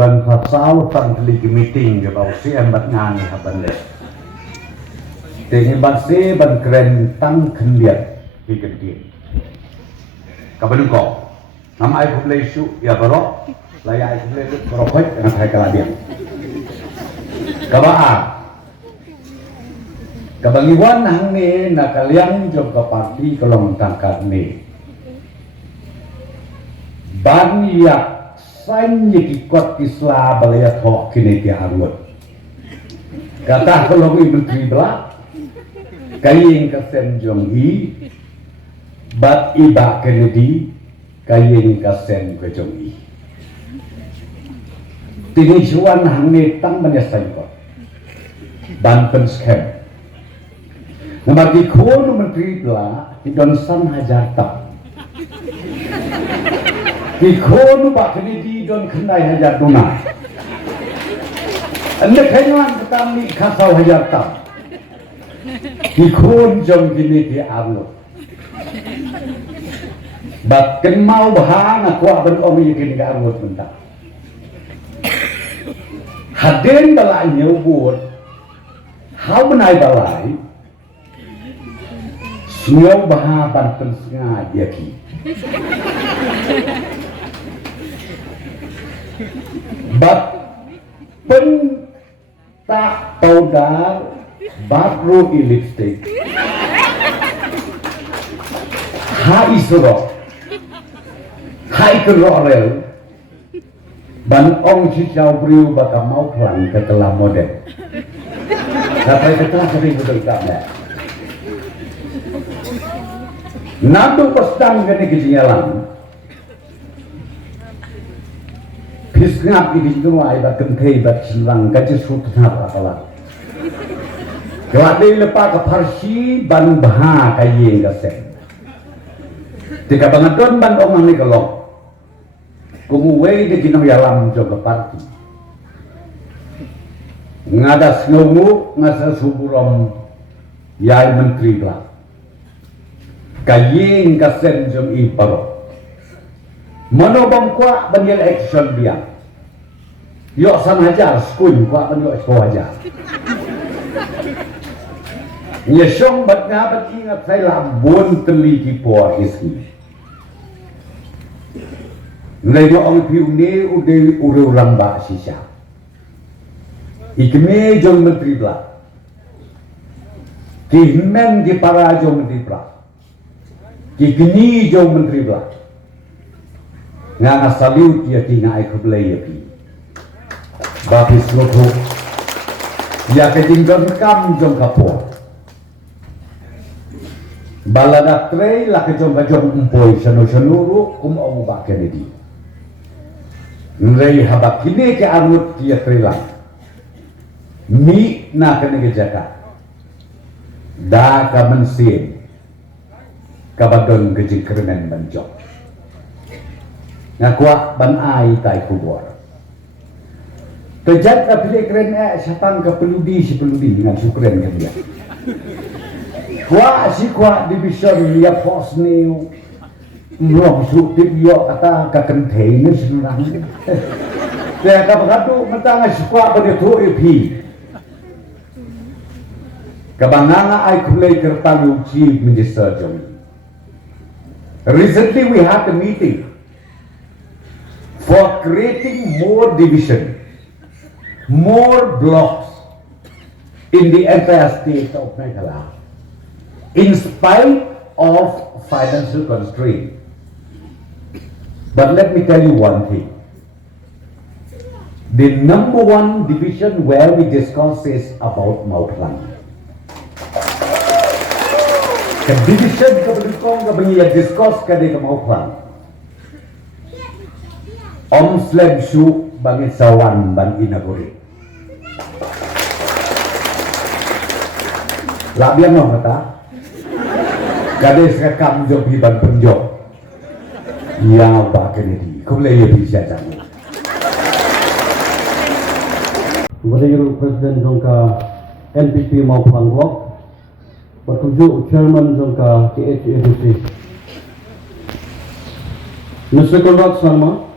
dan fasal tantli meeting ke bau si embat ngani haban le tengi basi ban keren tang kendiat higenti kaban ko nama ai kuble isu ya barok laya ai kuble barokoi dengan hai kaladian kabaa kabangiwan hang ni nakaliang jom ka parti kolong tangkat ni ban yak sain yikikot kisla balaya thok kini ti arut kata kolong i menteri bela kayeng ka sen jong hi bat iba Kennedy kayeng ka sen ko jong hi tini chuan hang ni tang ban ya sai ko ban pen scam nama di kono menteri bela di don san hajar tak di kono bak ni di don kenai hajar duna anda kainan petani kasau hajar tak di kono jom gini di arlo bak kenmau bahana kuat ben om yakin ke arlo bentak haden bala nyebut hau benai balai semua bahaban pensengah dia ki bat pen tak powder baru lipstick hai suro hai kerorel ban ong si chau briu baka mau pelang ke telah model sampai ke telah sering betul tak ya nado pastang gani kejalan pisngap ini semua ibat kentei bat senang gaji sutnap apalah keladi lepa ke parsi ban baha kayeng gasen tika bangadon ban omang ni kelong kumuwei di ginong yalam joga parti ngadas ngungu ngasa suburom yai menteri lah kayeng kasen jom i paro monobom kwa banil action dia yok san hajar skun kwa banil expo hajar nyesong bat ngabat ingat saya labun teliti por isi nilai ong piu ne ude ure ulang ba sisa ikme jom menteri bla kihmen di para jom menteri bla kikini jom menteri bla ngana salut ya kina ai kublai ya pi bapis loto ya ke tinggal kam jom kapor balada trei la ke jom empoi sanu au ba Kennedy nrei habak kini ke arut ya trela mi na kene ke jaka da ka mensin kabadon gejing kremen banjok ngakwa ban ai tai kubor kejat ka pilih keren sapang ka peludi si peludi dengan sukren kan dia kwa division ya pos new mlong su tip yo kata ka kentei ni senang saya ka bagatu mentang sikwa bade tu ep kabanganga ai kulai kertalu chief minister jom. Recently we had a meeting for creating more division, more blocks in the entire state of Meghalaya in spite of financial constraint. But let me tell you one thing. The number one division where we discuss is about Mauplang. The division we discuss kadi Mauplang. Om slab shu bangit sawan ban inaguri. Labian no kata. Kadi sekam job ban penjok. Ya ba Kennedy. Kau boleh bisa jangan. Kepada Presiden Jongka NPP Mauplang Block, Berkunjung Chairman Jongka THADC, Mr. Konrad Sharma,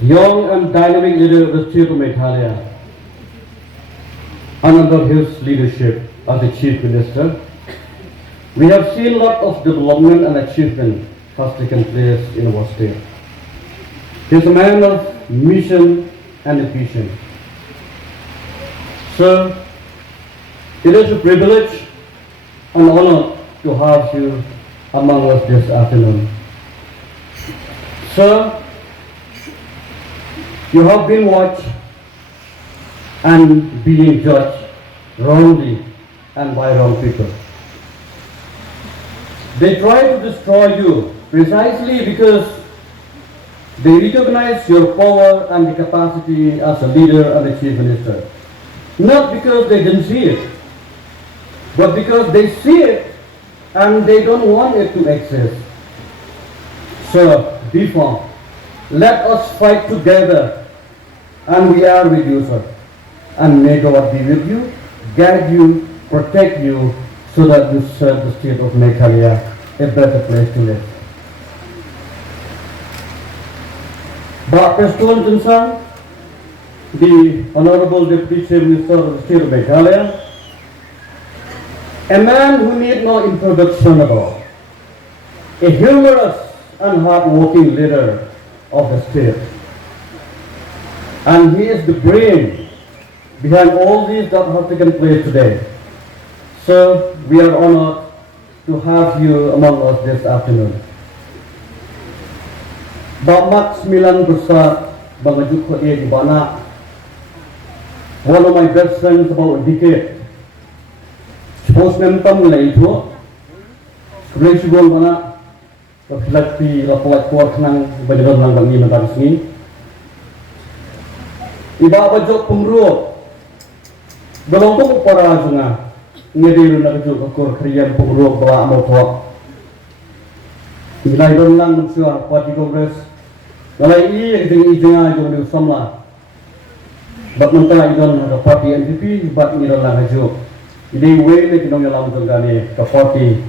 young and dynamic leader of the state of Meghalaya. Under his leadership as the Chief Minister, we have seen a lot of development and achievement has taken place in our state. He is a man of mission and vision. Sir, it is a privilege and honor to have you among us this afternoon. Sir, you have been watched and being judged wrongly and by wrong people. They try to destroy you precisely because they recognize your power and the capacity as a leader and a chief minister. Not because they didn't see it, but because they see it and they don't want it to exist. Sir, be firm. Let us fight together, and we are with you, sir. And may God be with you, guide you, protect you, so that you serve the state of Meghalaya a better place to live. But Preston Johnson, the Honorable Deputy Chief Minister of the state of Meghalaya, a man who need no introduction at all, a humorous and hard-working leader of the state. And he is the brain behind all these that have taken place today. So we are honored to have you among us this afternoon. Bamak 9 besar Bangajuk Khodiya di Bana. One of my best friends about a decade. Suppose nentam lai itu. Sebenarnya sigol Bana. Lapilati lapuat kuat nang bajaran nang bagi mentar sini. Iba bajok pengruh. Belum tu para junga. Ngedi nak juga kur krian pengruh bala motor. Nilai dolang mensuar parti kongres. Nilai ini yang ijengah jom di samla. Bak mentah idon ada parti NPP, bak ni dolang haju. Jadi way ni kinong yalam jengani ke parti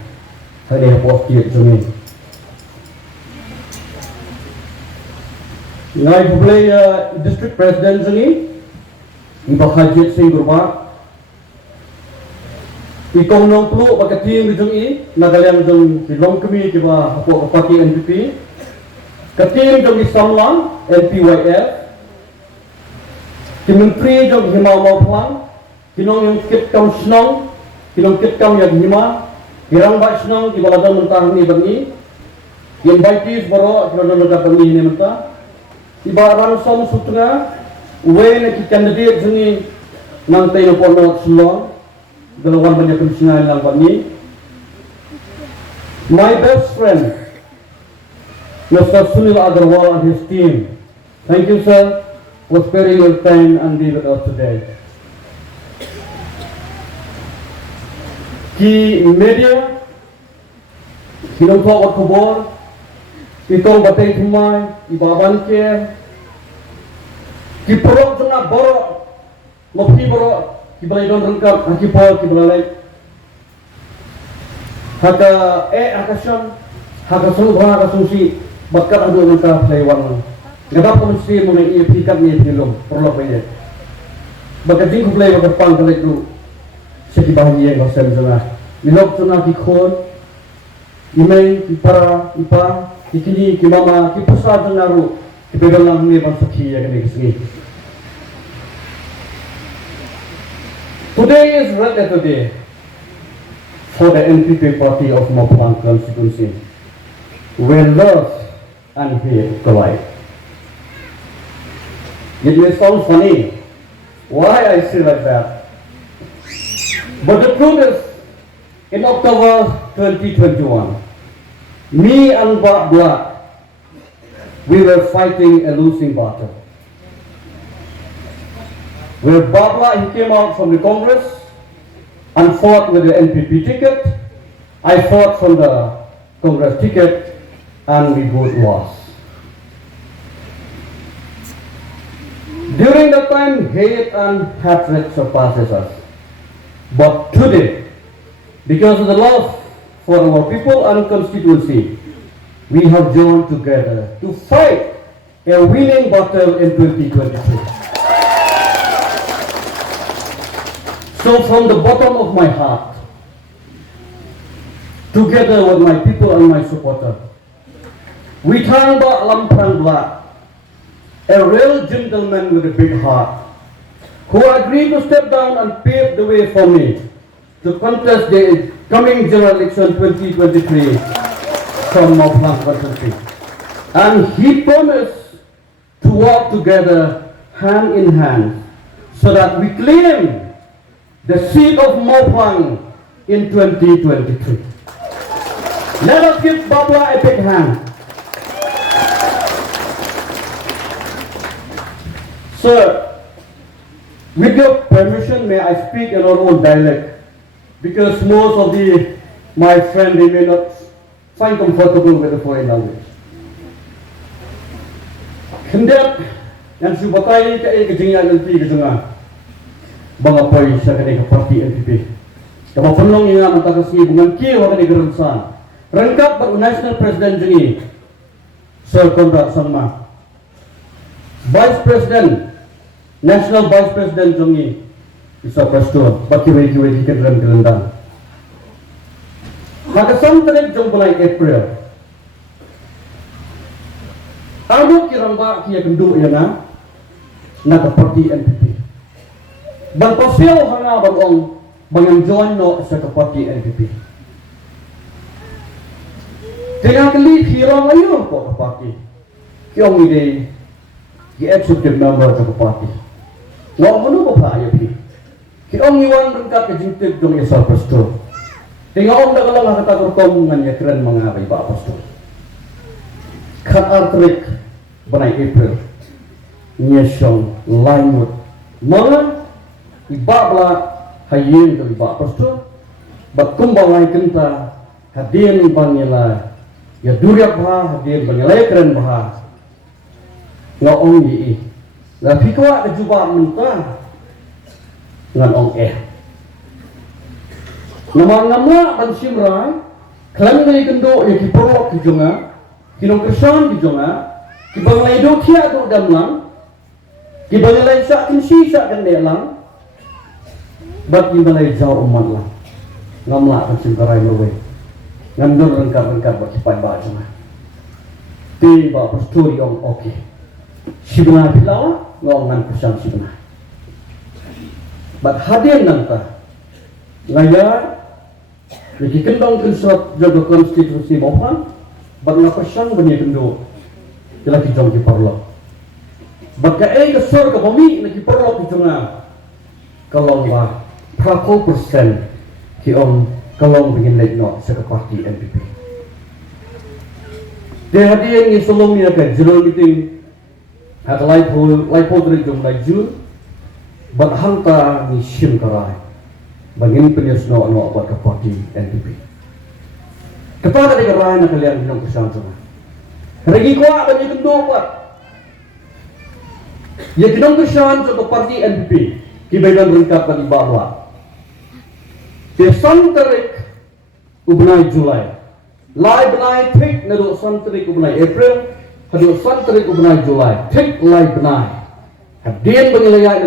hari parti jumi. Nilai pulai district president juni, Ibu Hajit Singh Gurba. Ikong nong puluh bagi tim di jung i, nagalian jung di long kami kiba apa parti NPP, ketim jung di Samlang NPYF, tim menteri jung Hima Mawplang, kinong yang kit kam senong, kinong kit kam yang Hima, kirang bak senong di baladan mentah ni bagi, yang baitis baro kerana negara bagi ni mentah. Iba ransom sutra, uwe na ki candidate juni nang tayo po no slong, dalawan banyak kemisingan lang bani. My best friend, Mr. Sunil Agarwal and his team. Thank you, sir, for sparing your time and be with us today. Ki media, kinong tawag kubor, itong batay tumay, ibaban ke, ki perok jena borok, ngopi borok, ki balai don rengkap, ki pol, ki balai, haka haka syam, haka sungguh, haka sungsi, bakat adu mereka pelayawan. Ngapa komisi mengenai pikat ni pilom, perlu banyak. Bakat jing pelay bakat pang kalau itu, sedih bahagia yang kau jena. Ilok jena ki khon, imei, ki para, ipa, ki kini, ki mama, ki pusat jena ru. Kebetulan ni bangsa yang ini kesini. Today is related day for the NPP party of Mawplang constituency, where love and hate collide. It may sound funny why I say like that, but the truth is, in October 2021, me and Bak Black, we were fighting a losing battle. Where Babla, he came out from the Congress and fought with the NPP ticket. I fought from the Congress ticket and we both lost. During that time, hate and hatred surpasses us. But today, because of the love for our people and constituency, we have joined together to fight a winning battle in 2023. So from the bottom of my heart, together with my people and my supporter, we thank Bak Lamprang Blak, a real gentleman with a big heart, who agreed to step down and pave the way for me to contest the coming general election 2023 from Mauplang constituency. And he promised to work together hand in hand so that we claim the seat of Mauplang in 2023. Let us give Babla a big hand. Sir, with your permission, may I speak in our own dialect? Because most of my friends, they may not find comfortable with the foreign language. Hendak yang subatai ke kejingan NP kejingan bang apoy sa kanila parti NPP. Kama penong nga matakasi bungan ki wa kanila gerensan. Rengkap ber national president jengi Sir Conrad Sangma. Vice President, National Vice President jengi Isa Pastor baki wei kedran gerendang. Pada sampai jom bulan April. Anu kirang ba kia kenduk ya na ke parti NPP. Bang pasel hanga bang ong bang join no sa ke parti NPP. Tengah kali kirang ayo ko ke parti. Kiong ide ki executive member sa ke parti. Wa mano ba ayo pi. Kiong iwan rengkat ke jintip dong Isa Pastor. Tengah ong dakalang kata kurtong ngan ya keren mga ba Pastor. Kat artrik banai April nyesong lainut mana ibabla hayin ke ibab Pastor bakumbalai kenta hadin bangila ya duriak bah hadin bangila keren bah ngaong yi la fikwa ke juba mentah ngan ong nama ban simrai klan ngai kendo ya kiporok ki jonga kinong kesan ki jonga ki banglai do kia do damlang ki banglai sa kin si sa kan delang bat ki banglai jauh umat lang ngamla ban simrai merwe ngandon rengkar bat ki pai ba jonga ti ba Pastor yang oke sibna bilawa ngong nan kesan sibna bat hadin nanta ngaya Jadi kendong kensot jaga konstitusi Mauplang, batla pasang bani kendo, kila kijong kiparlo. Batka kesor ke bumi nak kiparlo kijonga, kalau lah berapa persen kiong kalau begin lagi no sekeparti NPP. Dia hadiah ni sebelumnya ke general meeting, ada laipo dari jumlah Jun, bat hanta ni sim karai. Bangin penyus no buat ke parti NPP. Kepada negara nak kalian bilang kesan sama. Regi kuat bagi kenduk buat. Ya kena kesan untuk parti NPP. Kibaikan rengkap bagi bahwa. Kesan terik ubnai Julai. Lai benai tik naduk san terik ubnai April. Haduk san terik ubnai Julai. Tik lai benai. Hadian bagi layar